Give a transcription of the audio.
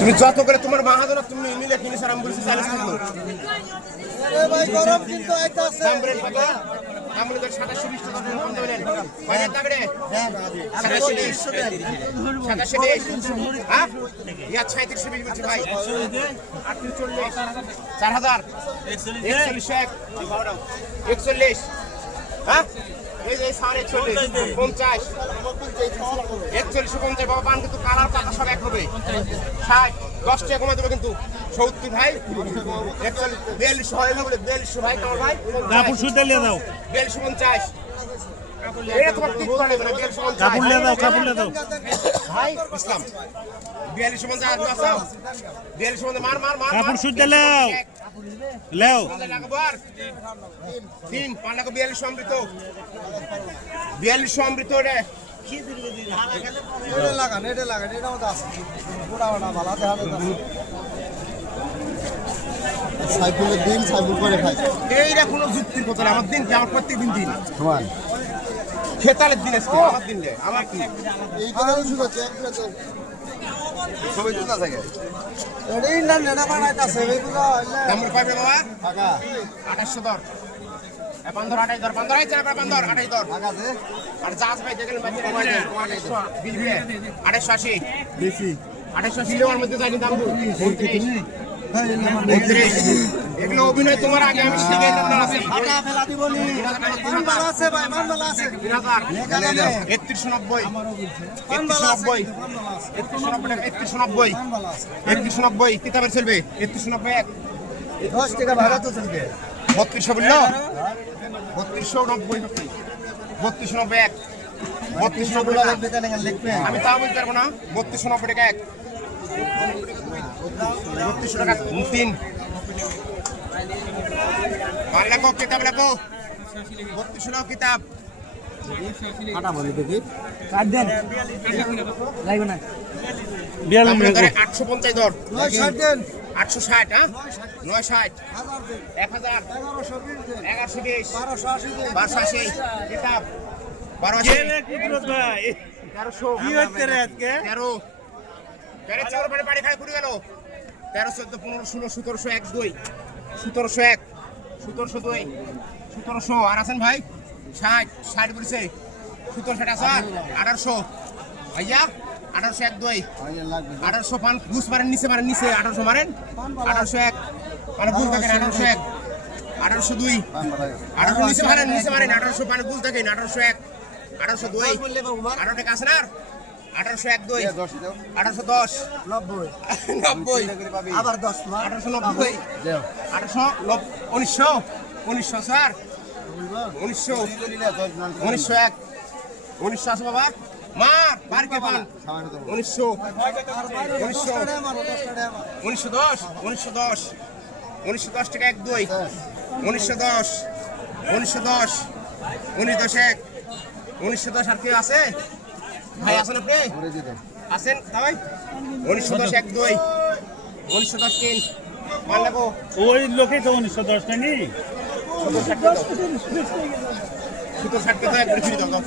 তুমি যত করে তোমার মাহাজন তুমি মিলে কিনে স্যার আমি বলছি 40 টাকা ভাই গরম কিন্তু আইতাছে দামরে কত দামরে 2720 টাকা বন্ধ হলেন কয় টাকা রে 2720 হ্যাঁ ইয়া 3620 বলছি ভাই 4000 41 হ্যাঁ এই যে 41 50 41 বাবা পান কিন্তু কালার টাকা সব এক হবে 60 10 টাকা কমে দেবে কিন্তু 70 ভাই 42 হয় না বলে 42 ভাই তোমার ভাই কাপড় সুতে লিয়ে দাও 42 50 এটা তোমার ঠিক করে না 42 50 কাপড় লিয়ে দাও ভাই ইসলাম 42 50 আর দাও 42 50 মার কাপড় সুতে লেও লাগবার 3 পান্ডা কো 42 অমৃত 42 অমৃত রে এটা লাগান এটা মত আছে পুরা না ভালো দেখা যাচ্ছে সাইফুলের দিন সাইফুল করে খায় এইটা কোনো যুক্তির কথা না আমার দিন কি আমার প্রত্যেকদিন দিন সমান খেতালের দিন আজকে আমার দিন রে আমার কি এই কথা শুনো চেক করে তো সবাই তো না থাকে এটাই না নেড়া বানাইতাছে এইগুলো দাম পাবে বাবা টাকা 2800 দর এ 15 28 দর 15 আইছে না 15 28 দর টাকা দে আর জাহাজ ভাই দেখেন বাকি 2880 বেশি 2880 লেওয়ার মধ্যে যায়নি দাম 29 এগুলো অভিনয় তোমার আগে আমি শিখে দিতাম না টাকা ফেলা দিবনি মান ভালো আছে ভাই মান ভালো আছে 3190 কিতাবের চলবে 3190 10 টাকা ভাড়া তো চলবে 3200 বললো 3290 3291 3290 টাকা বেতন লিখবে আমি তা বলতে পারবো না 3290 টাকা এক 3200 টাকা 3 মান লাগো কিতাব লাগো 3200 কিতাব আটা বলি দেখি কাট দেন লাগবে না 850 দর 960 দেন 860 হ্যাঁ 960 1000 1120 1280 কিতাব 1280 1300 কি হচ্ছে রে আজকে 13 13 পরে বাড়ি খাই ঘুরে গেল 13 14 15 16 1701 2 1701 1702 1700 আর আছেন ভাই 60 60 বলছে 17 60 আছে 1800 ভাইয়া 1801 2 1800 পান ঘুষ মারেন নিচে 1800 মারেন 1801 মানে ভুল থাকেন 1801 1802 1800 নিচে মারেন 1800 পান ভুল থাকেন 1801 1802 18 টাকা আছে না 1801 2 1810 90 আবার 10 মার 1890 1900 স্যার 1901 আছে বাবা মার বারকে পান 1900 1910 টাকা 1 2 1910 আর কি আছে ভাই আছেন আপনি আছেন ভাই 1910 1 2 1910 3 মান লাগো ওই লোকেই তো 1910 টা নি 60 টাকা একবার ফ্রি দাও